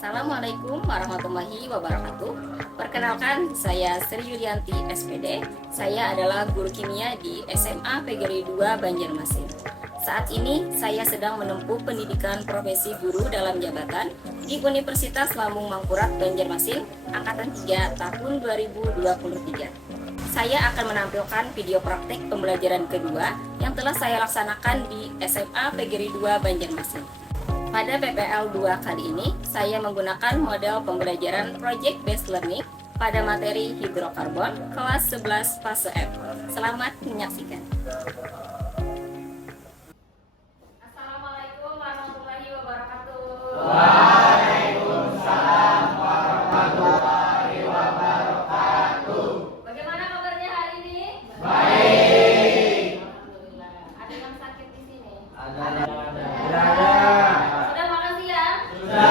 Assalamualaikum warahmatullahi wabarakatuh. Perkenalkan, saya Sri Yulianti SPD. Saya adalah guru kimia di SMA PGRI 2 Banjarmasin. Saat ini saya sedang menempuh pendidikan profesi guru dalam jabatan di Universitas Lambung Mangkurat Banjarmasin angkatan 3 tahun 2023. Saya akan menampilkan video praktik pembelajaran kedua yang telah saya laksanakan di SMA PGRI 2 Banjarmasin. Pada PPL 2 kali ini, saya menggunakan model pembelajaran Project Based Learning pada materi hidrokarbon kelas 11 fase F. Selamat menyaksikan. Assalamualaikum warahmatullahi wabarakatuh. Waalaikumsalam warahmatullahi wabarakatuh. Bagaimana kabarnya hari ini? Baik. Alhamdulillah. Ada yang sakit di sini? Ada. Sudah makan siang? Sudah.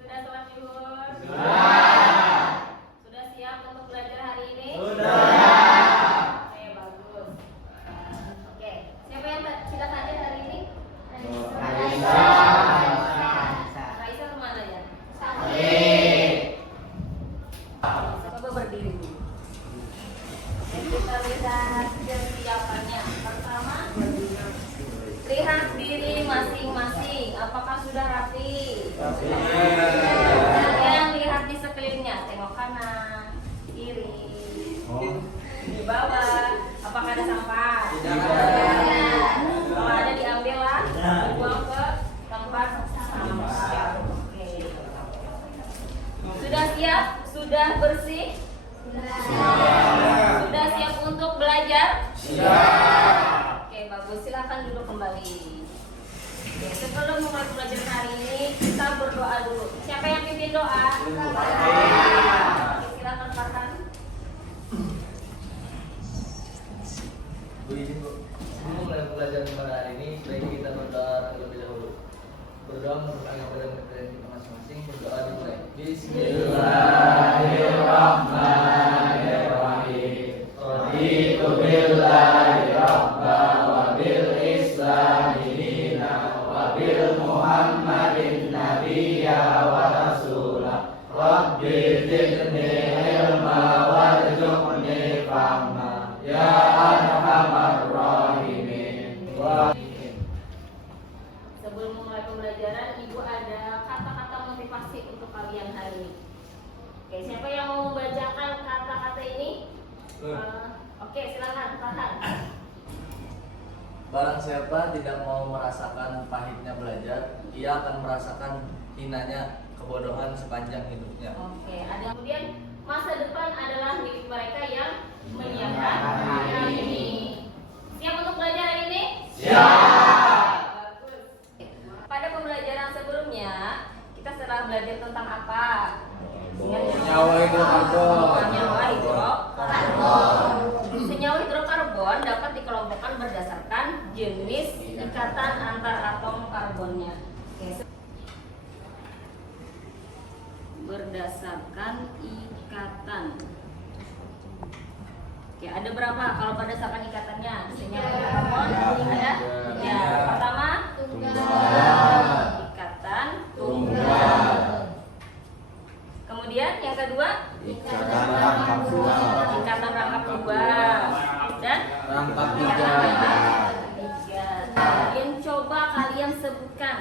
Sudah sholat zuhur? Sudah. Sudah siap untuk belajar hari ini? Sudah. Oke, bagus. Oke, siapa yang tidak hadir hari ini? Raisa. Raisa kemana ya? Coba berdiri dulu. Oke, kita lihat persiapannya. Pertama, lihat diri masing-masing. Apakah sudah rapi? Yang lihat di sekelilingnya. Tengok kanan, kiri, di bawah. Apakah ada sampah? Kalau ada diambil lah, dibuang ke tempat sampah. Oke. Sudah siap? Sudah bersih? Sudah siap untuk belajar? Oke, bagus. Silakan duduk kembali. Oke, sebelum memulai pelajaran hari ini, kita berdoa dulu. Siapa yang pimpin doa? Oke, silakan Farhan. Bu izin Bu, sebelum mulai pelajaran pada hari ini, sebaiknya kita berdoa terlebih dahulu. Berdoa menurut agama dan kepercayaan kita masing-masing. Berdoa dimulai. Bismillahirrahmanirrahim. Raditu billahi rabba wa bil islami dina wa bil muhammadin nabiyya wa rasulah. Rabbi zidni ilma warzuqni fahma ya arhamar rahimin. Sebelum memulai pembelajaran, Ibu ada kata-kata motivasi untuk kalian hari ini. Oke, siapa yang mau membacakan kata-kata ini? Oke, silakan Farhan. Barang siapa tidak mau merasakan pahitnya belajar, ia akan merasakan hinanya kebodohan sepanjang hidupnya. Oke, ada kemudian masa depan adalah milik mereka yang menyiapkan hari ini. Siap untuk belajar hari ini? Siap. Bagus. Pada pembelajaran sebelumnya, kita telah belajar tentang apa? Senyawa hidrokarbon. Senyawa hidrokarbon. Senyawa hidrokarbon dapat dikelompokkan berdasarkan jenis ikatan antar atom karbonnya. Oke, berdasarkan ikatan. Oke, ada berapa kalau berdasarkan ikatannya? Senyawa hidrokarbon ada? Ya, pertama ikatan tunggal. Kemudian yang kedua Ikatan rangkap dua. ikatan rangkap dua. Dan Rangkap ikatan tiga. tiga. Kemudian coba kalian sebutkan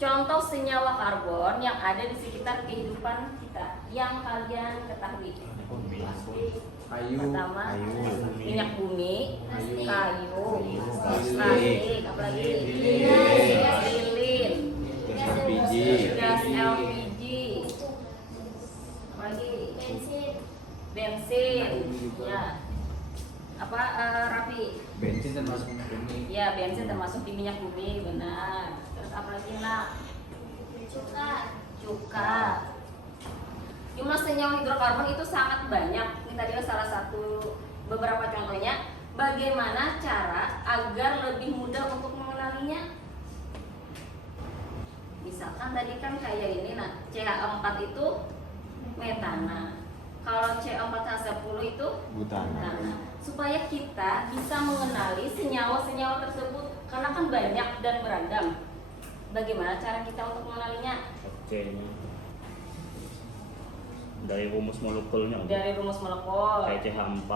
contoh senyawa karbon yang ada di sekitar kehidupan kita yang kalian ketahui. Kayu. Pertama, minyak bumi, kayu, plastik, plastik, apalagi lilin, lilin, gas LPG, gas LPG, apalagi bensin, ya, apa Rafi? bensin termasuk bumi. Ya, bensin termasuk di minyak bumi, benar. Terus apalagi nak? Cuka. Jumlah senyawa hidrokarbon itu sangat banyak. Ini tadi salah satu beberapa contohnya. Bagaimana cara agar lebih mudah untuk mengenalinya? Misalkan tadi kan kayak ini, nah CH4 itu metana. Kalau C4H10 itu butana. Supaya kita bisa mengenali senyawa-senyawa tersebut karena kan banyak dan beragam. Bagaimana cara kita untuk mengenalinya? C-nya dari rumus molekulnya. Dari rumus molekul. Kayak CH4.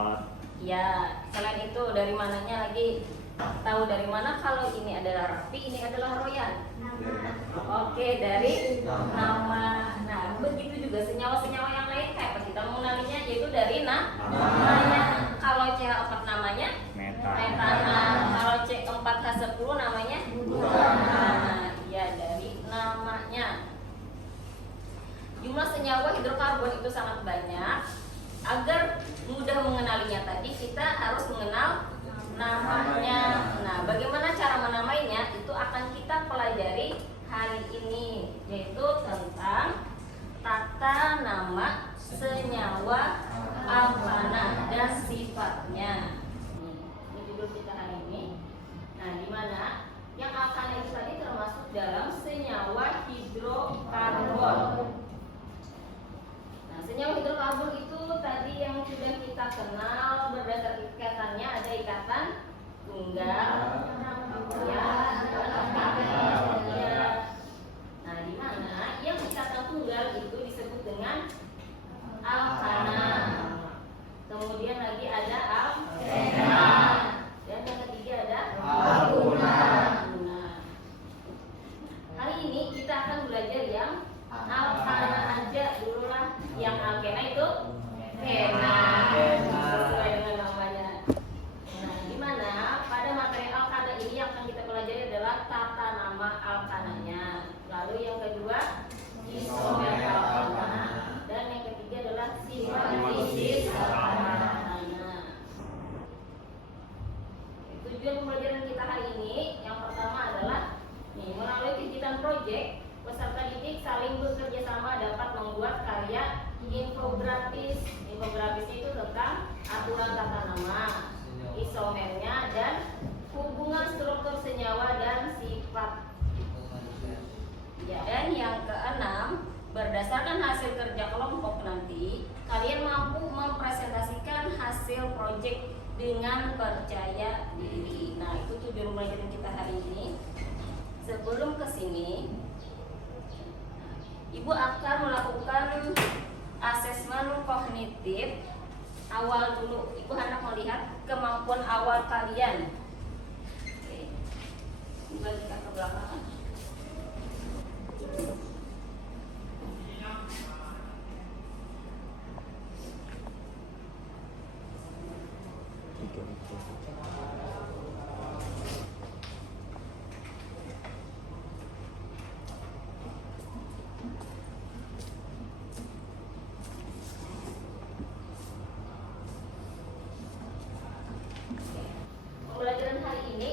Ya, selain itu dari mananya lagi? Tahu dari mana kalau ini adalah Raffi, ini adalah Royan? Oke, dari nama. Nah, begitu juga senyawa-senyawa yang lain kayak apa kita mengenalinya, yaitu dari namanya. Kalau CH4 namanya metana. Kalau C4H10 namanya butana. Ya, dari namanya. Jumlah senyawa hidrokarbon itu sangat banyak. Agar mudah mengenalinya tadi, kita harus mengenal namanya. Nah, bagaimana cara menamainya itu akan kita pelajari hari ini, yaitu tentang tata nama senyawa alkana dan sifatnya. Ini judul kita hari ini. Nah, di mana yang alkana itu tadi termasuk dalam senyawa hidrokarbon. Nah, senyawa hidrokarbon itu tadi yang sudah kita kenal berdasar ikatannya, ada ikatan tunggal, ya, ya. Nah, di mana yang ikatan tunggal itu disebut dengan alkana. Kemudian lagi ada alkena. Dan yang ketiga ada alkuna. Hari ini kita akan belajar yang alkana aja dulu lah. Yang alkena itu kena sesuai dengan namanya. Nah, di mana pada materi alkana ini yang akan kita pelajari adalah tata nama alkananya. Lalu yang kedua isomer alkana, dan yang ketiga adalah sifat fisis alkana. Tujuan pembelajaran kita hari ini yang pertama adalah melalui kegiatan proyek peserta didik saling bekerja sama dapat membuat karya infografis. Infografis itu tentang aturan tata nama, isomernya, dan hubungan struktur senyawa dan sifat. Ya, dan yang keenam, berdasarkan hasil kerja kelompok nanti, kalian mampu mempresentasikan hasil proyek dengan percaya diri. Nah, itu tujuan pembelajaran kita hari ini. Sebelum ke sini, Ibu akan melakukan asesmen kognitif awal dulu. Ibu hendak melihat kemampuan awal kalian. Oke. Kembalikan ke belakang. Pembelajaran hari ini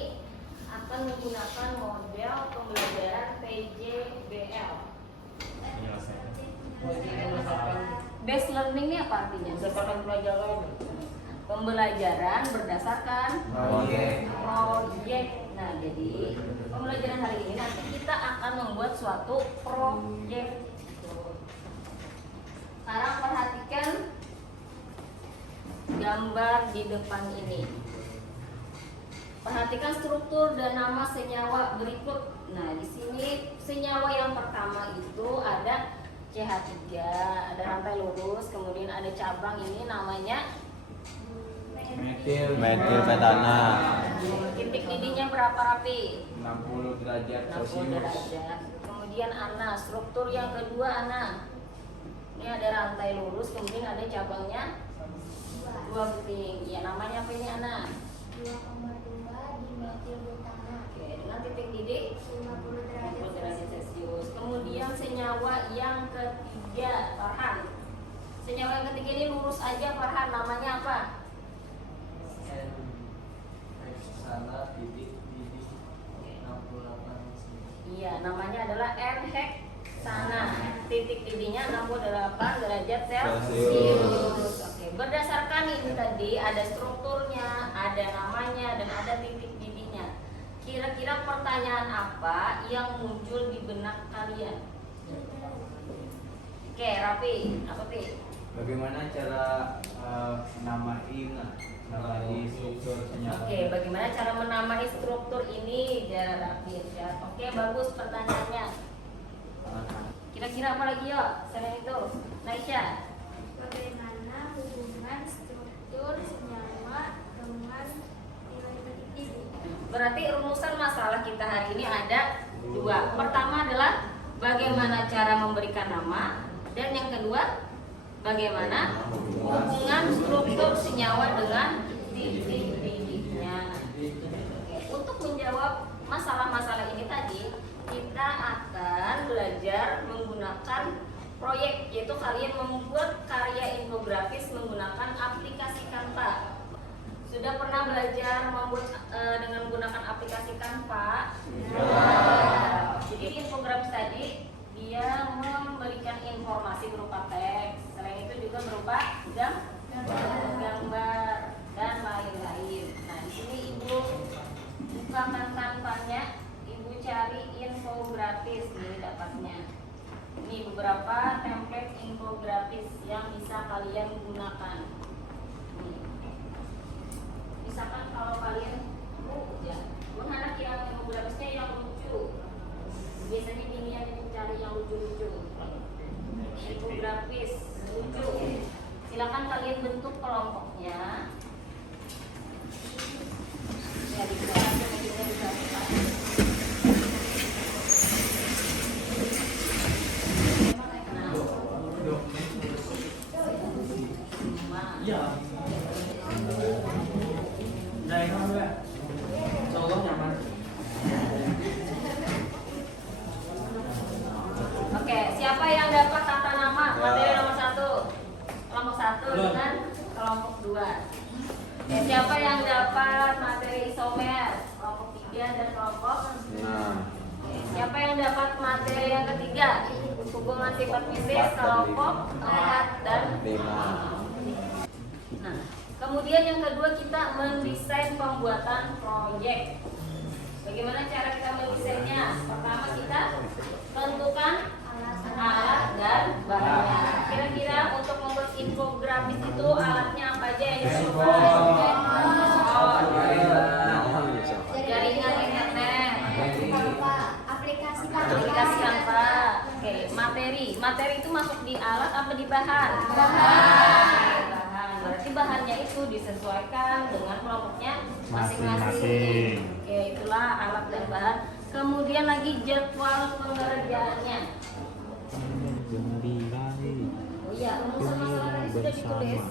akan menggunakan model pembelajaran PJBL. Based learning ini apa artinya? Berdasarkan pelajaran. Pembelajaran berdasarkan proyek. Nah, jadi pembelajaran hari ini nanti kita akan membuat suatu proyek. Sekarang perhatikan gambar di depan ini. Perhatikan struktur dan nama senyawa berikut. Nah, di sini senyawa yang pertama itu ada CH3, ada rantai lurus, kemudian ada cabang ini namanya metilpetana. Titik didihnya berapa, Rapi? 60 derajat 60 Celcius. derajat. Kemudian ana, struktur yang kedua ana. Ini ada rantai lurus, kemudian ada cabangnya 2 beting. Ya, namanya apa ini ana? 2,2 dimetilbutana. Oke, dengan titik didih 50 derajat derajat Celcius. Kemudian senyawa yang ketiga, Farhan. Senyawa yang ketiga ini lurus aja, Farhan. Namanya apa? Sana titik didih 68. Iya, namanya adalah N-heksana. Titik didihnya 68 derajat Celcius. Oke, berdasarkan ini tadi ada strukturnya, ada namanya, dan ada titik didihnya. Kira-kira pertanyaan apa yang muncul di benak kalian? Oke, Rapi, apa Pi? Bagaimana cara namain struktur senyawa? Oke, bagaimana cara menamai struktur ini biar rapi ya? Oke, bagus pertanyaannya. Kira-kira apa lagi yo? Selain itu, Naisha. Bagaimana hubungan struktur senyawa dengan nilai titik? Berarti rumusan masalah kita hari ini ada dua. Pertama adalah bagaimana cara memberikan nama, dan yang kedua bagaimana hubungan struktur senyawa dengan titik-titiknya. Untuk menjawab masalah-masalah ini tadi, kita akan belajar menggunakan proyek, yaitu kalian membuat karya infografis menggunakan aplikasi Canva. Sudah pernah belajar membuat dengan menggunakan aplikasi Canva? Jadi infografis tadi dia memberikan informasi berupa teks, selain itu juga berupa gambar dan lain-lain. Nah, di sini Ibu bukakan Canva-nya, Ibu cari infografis, ini dapatnya. Ini beberapa template infografis yang bisa kalian gunakan. Nih. Misalkan kalau kalian mengharap yang infografisnya yang lucu, biasanya ini yang cari yang lucu-lucu. Infografis lucu. Silakan kalian bentuk kelompoknya. Ya, bisa Iya. Dari mana ya? Contoh nyaman. Oke, siapa yang dapat tata nama materi nomor 1? Kelompok 1 dengan kelompok 2. Oke, siapa yang dapat materi isomer? Kelompok 3 dan kelompok 6. Oke, siapa yang dapat materi yang ketiga? Hubungan sifat bisnis kelompok 4 dan 5. Nah, kemudian yang kedua kita mendesain pembuatan proyek. Bagaimana cara kita mendesainnya? Pertama kita tentukan alat dan bahannya. Kira-kira untuk membuat infografis itu alatnya apa aja yang diperlukan? Jaringan internet, Aplikasi aplikasi Canva. Oke, materi itu masuk di alat apa di bahan? Bahan. Berarti bahannya itu disesuaikan dengan kelompoknya masing-masing. Oke, itulah alat dan bahan. Kemudian lagi jadwal pengerjaannya. Oh iya, rumusan masalah tadi sudah ditulis.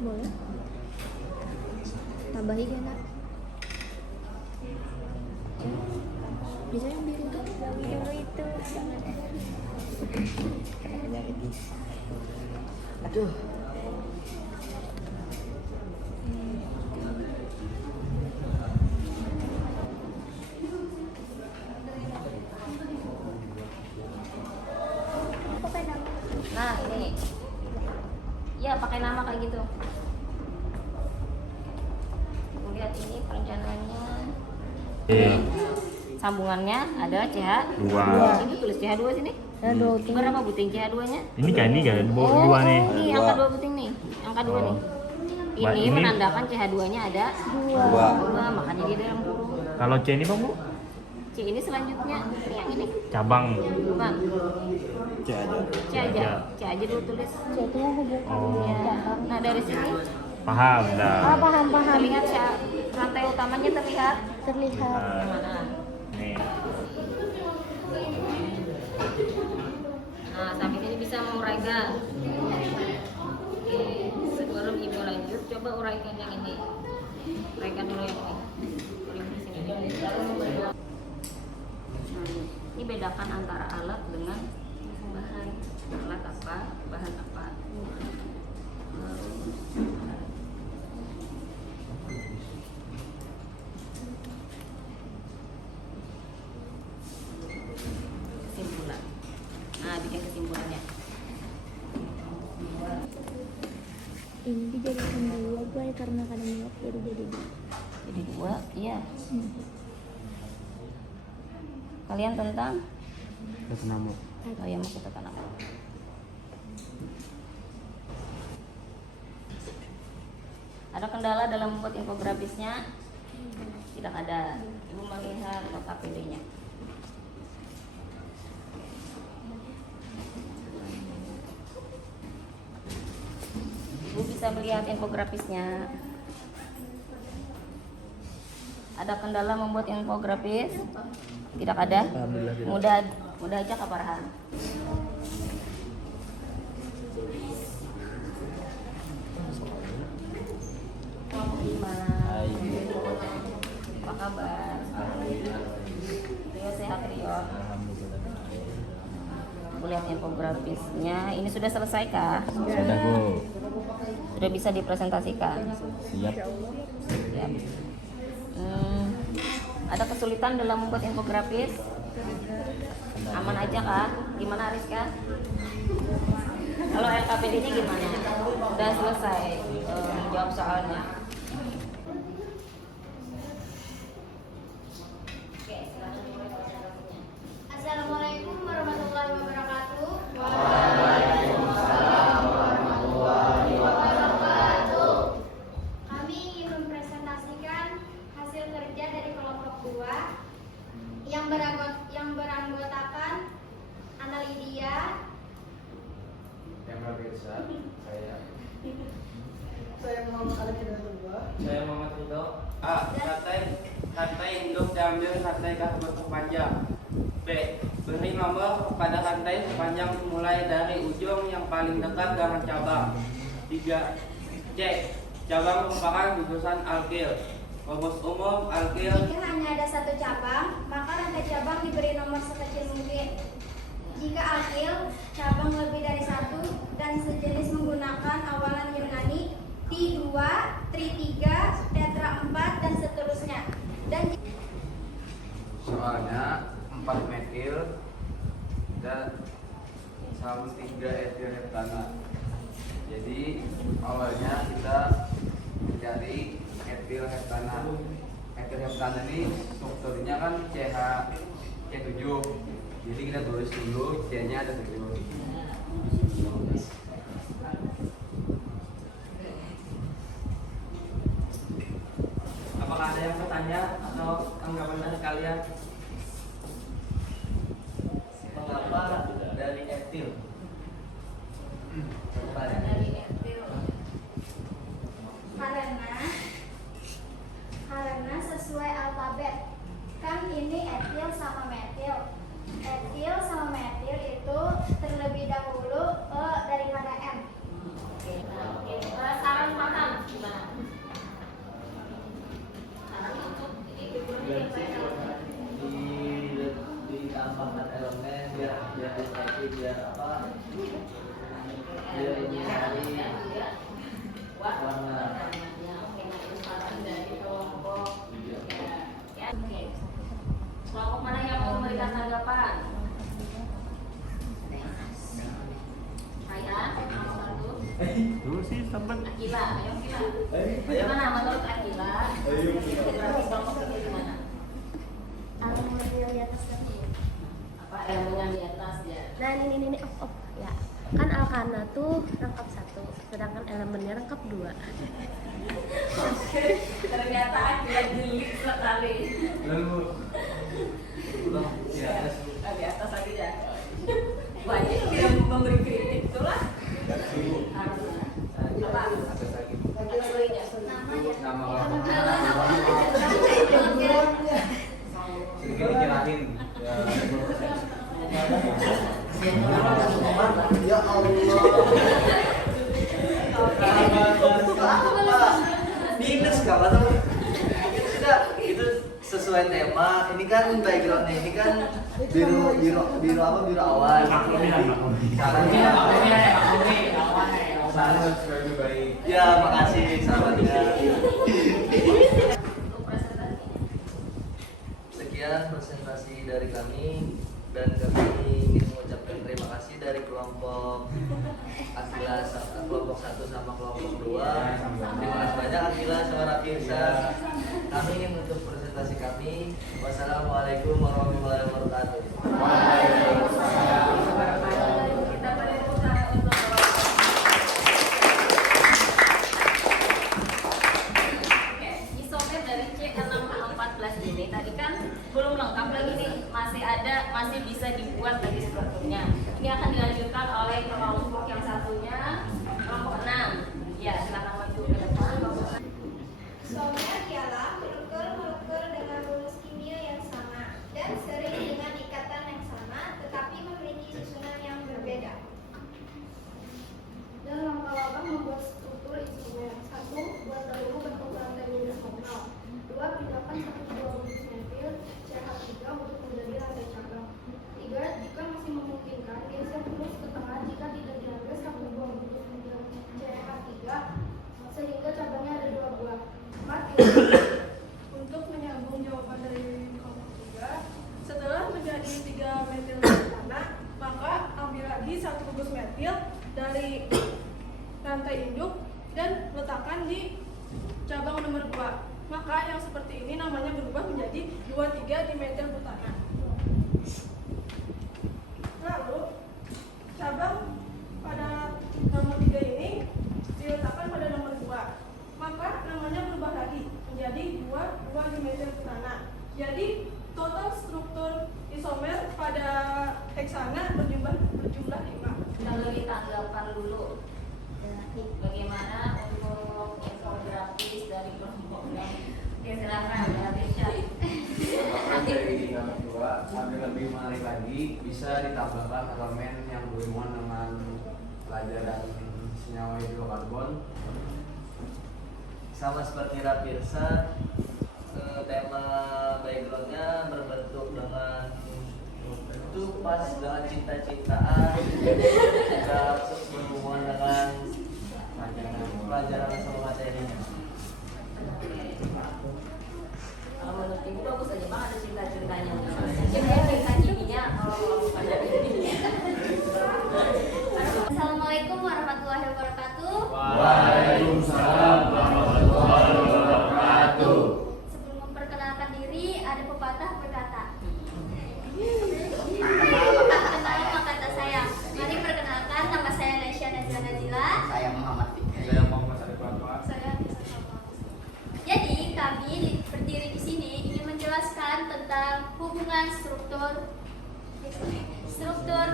boleh tambahin ya nak, bisa yang biru tuh Aduh. pakai nama. Nah, ini. Ya, pakai nama kayak gitu. Lihat ini perencanaannya. Sambungannya ada CH2. Ini tulis CH2 sini. Berapa buting CH2-nya? Ini kan dua nih. Ini angka 2 buting nih. Angka 2 nih. Wah, Ini ini- menandakan CH2-nya ada 2, makanya dia dalam kurung. Kalau C ini Bang, Bu? C ini selanjutnya yang ini. Cabang. Bang, C aja. C aja. C aja dulu tulis. Itu hubungan Oh, Nah, dari sini paham dah. paham terlihat rantai utamanya terlihat. terlihat Yang mana? Nih. Nah, sampai sini bisa menguraikan. Oke, sebelum Ibu lanjut, coba uraikan yang ini. Uraikan dulu yang ini. Nah, ini bedakan antara alat dengan bahan. Alat apa, bahan apa. Kesimpulan. Nah, bikin kesimpulannya. ini dijadikan dua boy karena kadang muat jadi dua. Jadi 2, iya. Kalian tentang Tata nama. oh ya masuk tata nama. Ada kendala dalam membuat infografisnya? Tidak ada. Ibu melihat KPD-nya. Ibu bisa melihat infografisnya. Ada kendala membuat infografis? Tidak ada. Alhamdulillah tidak. Mudah aja Kak Farhan. Hai. Apa kabar? Rio sehat Rio. Alhamdulillah. Ibu lihat infografisnya. Ini sudah selesai kah? Sudah Bu. Sudah bisa dipresentasikan? Siap. Siap. Ada kesulitan dalam membuat infografis? Aman aja kah? Gimana Rizka? Kalau LKPD-nya gimana? Sudah selesai jawab soalnya. Oke, silakan mulai presentasinya. Assalamualaikum warahmatullahi wabarakatuh. Kami ingin mempresentasikan hasil kerja dari kelompok 2 yang beranggotakan Ana Lydia, Yang biasa saya. Saya Muhammad Ridho. A. Rantai induk diambil rantai berbentuk panjang. B. Beri nomor pada rantai sepanjang mulai dari ujung yang paling dekat dengan cabang. 3. C. Cabang merupakan gugusan alkil. Rumus umum alkil. jika hanya ada satu cabang, maka rantai cabang diberi nomor sekecil mungkin. Jika alkil, cabang lebih dari satu dan sejenis menggunakan awalan Yunani, T2, Tri3, Tetra 4, dan seterusnya. Dan Soalnya 4 metil dan sama 3 etil heptana. Jadi awalnya kita mencari etil heptana. Etil heptana ini strukturnya kan CH7. Jadi kita tulis dulu C-nya ada 7. Apakah ada yang bertanya atau tanggapan dari kalian? Mengapa dari etil? Dari etil. karena sesuai alfabet. Kan ini etil sama metil. Etil sama metil itu terlebih dahulu E daripada M. Oke. Saran makan gimana? Saran untuk ini gimana yang saya tahu? Ditambahkan elemen biar estetik, biar apa? Biar ini hari warna. Kelompok mana yang mau memberikan tanggapan? Saya, nomor satu. Dulu sih sempat Akila, ayo Akila. Gimana menurut Akila? Infografis kelompok ini gimana? Alamat yang di atas kan. Apa elemen yang di atas ya? Nah ini op ya. Kan alkana tuh rangkap 1, sedangkan elemennya rangkap 2. Ternyata Akila jeli sekali. Lalu ulang Iya, ya. Di atas lagi ya. Banyak yang tidak memberi kritik itulah. Harusnya. Apa? Atas lagi. Nama ya. Nama sedikit dikirain. Ya Allah. Minus kawan tuh. Itu sudah itu sesuai tema. Ini kan backgroundnya ini kan biru apa biru awan. Caranya ya makasih sahabatnya. Untuk presentasinya. Sekian presentasi dari kami dan kami ingin mengucapkan terima kasih dari kelompok Akila kelompok 1 sama kelompok 2. Terima kasih banyak Akila sama Rafirsa. Kami ingin menutup presentasi presentasi kami. Wassalamualaikum warahmatullahi wabarakatuh. Isomer dari C614 ini tadi kan belum lengkap lagi nih, masih bisa dibuat lagi strukturnya. Ini akan dilanjutkan oleh kelompok yang satunya, kelompok 6. Ya, silakan maju ke depan. Isomer ialah molekul-molekul dengan rumus kimia yang sama dan sering dengan ikatan yang sama, tetapi memiliki susunan yang berbeda. Dan langkah-langkah membuat struktur isomer: 1. Buat dahulu bentuk rantai lurus nominal. 2. Pindahkan 1 buah bungkus metil CH3 untuk menjadi rantai cabang. 3. Jika masih memungkinkan, geser terus ke tengah jika tidak diambil 1 buah bungkus metil CH3 sehingga cabangnya ada 2 buah. 4. Untuk menyambung jawaban dari kelompok 3, setelah menjadi 3 metil tanah, maka ambil lagi 1 bungkus metil dari rantai induk dan letakkan di cabang nomor 2. Maka yang seperti ini namanya berubah menjadi 2,3 di metil tanah. Lalu cabang pada nomor 3 ini diletakkan pada nomor 2. Maka namanya berubah lagi menjadi 2 di metil tanah. Jadi total struktur isomer pada heksana berjumlah 5. Kita beri tanggapan dulu. Bagaimana untuk infografis dari kelompok 6? Oke, silakan ya, Richard. Nanti yang kedua, sambil lebih menarik lagi, bisa ditambahkan elemen yang berhubungan dengan pelajaran senyawa hidrokarbon. Sama seperti Rapirsa, tema backgroundnya berbentuk dengan itu pas dengan cinta-cintaan, juga berhubungan dengan pelajaran sama materinya. Kalau menurut ibu bagus aja bang, ada cinta-cintanya. Mungkin ya cinta kimia kalau bukan dari ini. Assalamualaikum warahmatullahi wabarakatuh. Waalaikumsalam warahmatullahi wabarakatuh. Sebelum memperkenalkan diri, ada pepatah berkata, kenal kata saya. Mari perkenalkan, nama saya Nesya Nazila Nazila. Saya Muhammad Arif Fatwa. Saya Nisa Salma. Jadi kami berdiri di sini ingin menjelaskan tentang hubungan struktur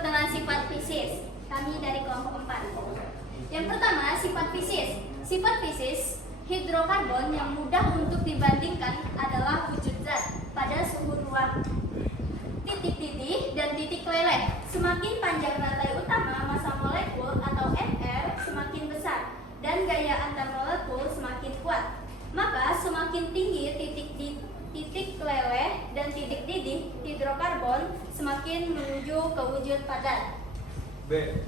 dengan sifat fisis. Kami dari kelompok 4. Yang pertama, sifat fisis. Sifat fisis hidrokarbon yang mudah untuk dibandingkan adalah wujud zat pada suhu ruang. Titik didih dan titik leleh. Semakin panjang rantai utama, massa molekul atau Mr semakin besar dan gaya antar molekul semakin kuat. Maka semakin tinggi titik leleh dan titik didih hidrokarbon semakin menuju ke wujud padat. B.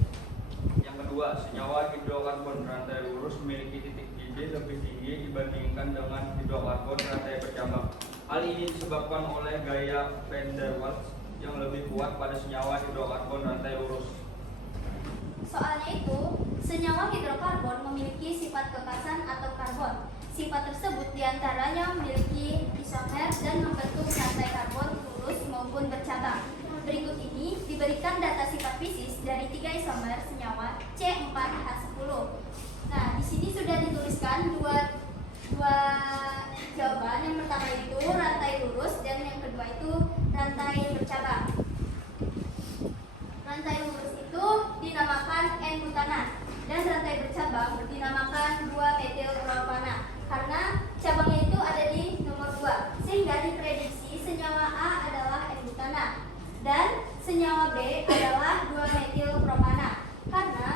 Yang kedua, senyawa hidrokarbon rantai lurus memiliki titik didih lebih tinggi dibandingkan dengan hidrokarbon rantai bercabang. Hal ini disebabkan oleh gaya van der Waals yang lebih kuat pada senyawa hidrokarbon rantai lurus. Soalnya itu, senyawa hidrokarbon memiliki sifat kekasan atau karbon. Sifat tersebut diantaranya memiliki isomer dan membentuk rantai karbon lurus maupun bercabang. Berikut ini diberikan data sifat fisis dari 3 isomer senyawa C4H10. Nah, di sini sudah dituliskan dua jawaban. Yang pertama itu rantai lurus dan yang kedua itu rantai bercabang. Rantai lurus itu dinamakan N-butana dan rantai bercabang dinamakan 2-metilpropana karena cabangnya itu ada di nomor 2, sehingga diprediksi senyawa A adalah N-butana dan senyawa B adalah 2-metilpropana karena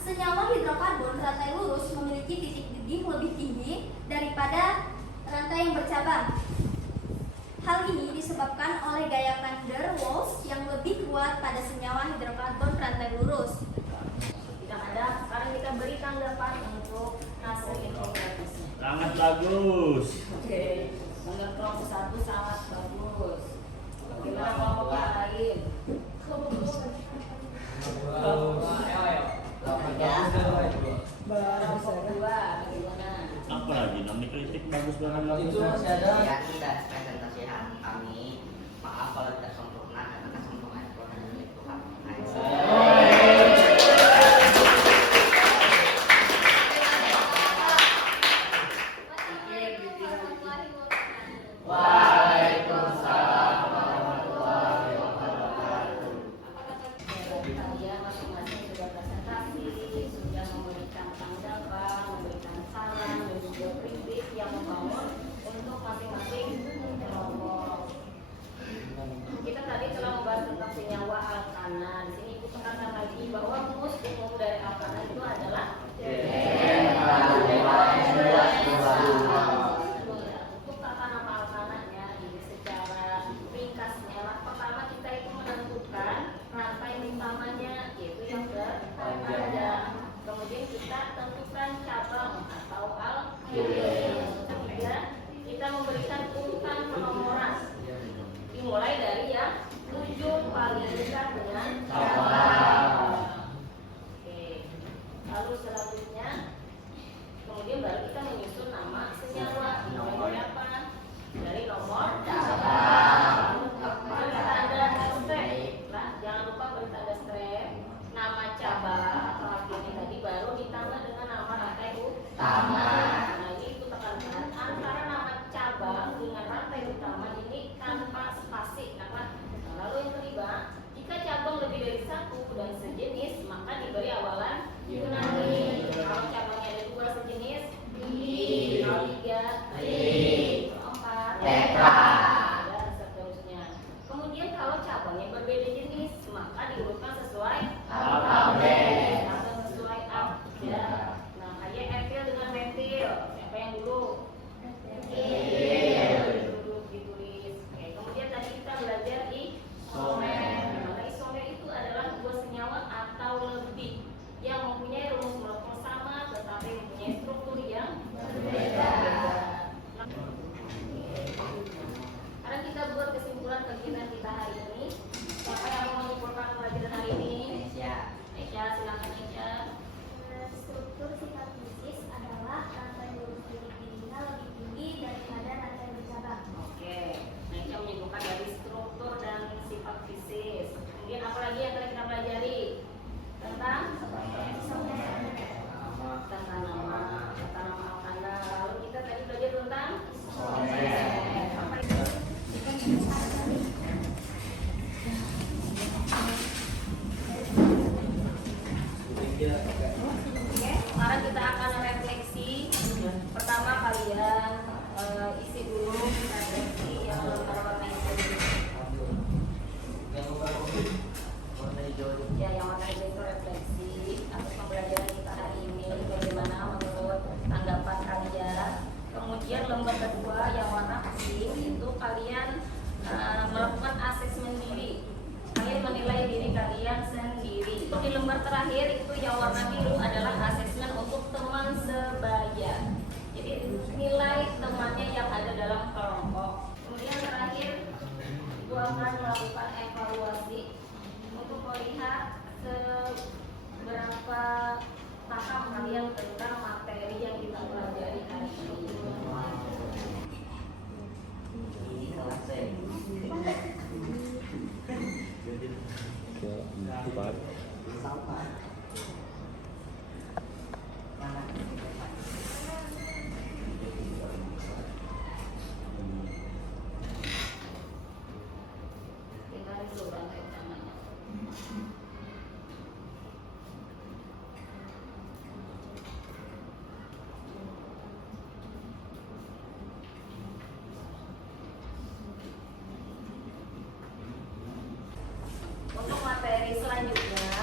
senyawa hidrokarbon rantai lurus memiliki titik didih lebih tinggi daripada rantai yang bercabang. Hal ini disebabkan oleh gaya van der Waals yang lebih kuat pada senyawa hidrokarbon rantai lurus. Tidak ada. Sekarang kita beri tanggapan untuk hasil infografisnya. Sangat bagus. Oke. Menurut kelompok 1 sangat bagus. Gimana kelompok yang lain? Itu masih ada. Ya, sudah presentasi kami. Maaf kalau tidak sempurna karena kesempurnaan itu Tuhan. Waalaikumsalam warahmatullahi wabarakatuh. Kalian masing-masing sudah presentasi, sudah memberikan tanggapan, memberikan saran, dan juga kritik yang membangun untuk masing-masing kelompok. Kita tadi telah membahas tentang senyawa alkana. Di sini Ibu tekankan lagi bahwa rumus umum dari alkana itu adalah untuk tata nama alkananya ini secara ringkasnya lah. Pertama kita itu menentukan rantai utamanya yaitu yang berpanjang. Kemudian kita tentukan cabang atau alkil. Ketiga kita memberikan urutan penomoran dimulai dari yang ujung paling dekat dengan cabang. Oke. Lalu selanjutnya kemudian baru kita menyusun nama senyawa. Nomor apa? Dari nomor cabang. Bertanda strip. Nah, jangan lupa bertanda strip. Nama cabang atau akhirnya tadi baru ditambah dengan nama rantai utama. Nah, ini itu tekankan antara nama cabang dengan rantai utama ini tanpa spasi. Lalu yang kelima, jika cabang lebih dari satu dan sejenis, maka diberi awalan Yunani. Kalau cabangnya ada dua sejenis, di. Kalau tiga, di. Kalau empat, tetra. Dan seterusnya. Kemudian kalau cabangnya berbeda jenis, maka diurutkan sesuai alfabet atau sesuai abjad. Nah, kayak etil dengan metil, siapa yang dulu? Duduk ditulis. Oke, kemudian tadi kita belajar isomer. Maka isomer itu adalah dua senyawa atau lebih yang mempunyai rumus molekul sama tetapi mempunyai struktur yang berbeda. Sekarang kita buat kesimpulan kegiatan kita hari ini. Siapa yang mau menyimpulkan pelajaran hari ini? Aisyah, silakan Aisyah. Struktur sifat fisis adalah rantai lurus dirinya lebih tinggi daripada rantai bercabang. Oke, nah Aisyah menyimpulkan dari struktur dan sifat fisis. Kemudian apa lagi yang telah kita pelajari? Tentang tata nama alkana. Lalu kita tadi belajar tentang Oke, sekarang kita akan refleksi. Pertama kalian isi dulu refleksi yang warna hijau. Ya, yang warna hijau itu refleksi atas pembelajaran kita hari ini. Bagaimana menurut tanggapan kalian? Kemudian lembar kedua yang warna pink itu kalian melakukan asesmen diri. Kalian menilai diri kalian sendiri. Di lembar terakhir itu yang warna biru adalah asesmen untuk teman sebaya. Jadi nilai temannya yang ada dalam kelompok. Kemudian terakhir itu akan melakukan evaluasi untuk melihat seberapa paham kalian tentang materi yang kita pelajari hari ini. Keempat. Kita dulu rantai utamanya. Untuk materi selanjutnya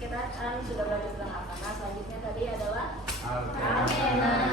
kita kan sudah belajar tentang alkana. Selanjutnya tadi adalah alkena.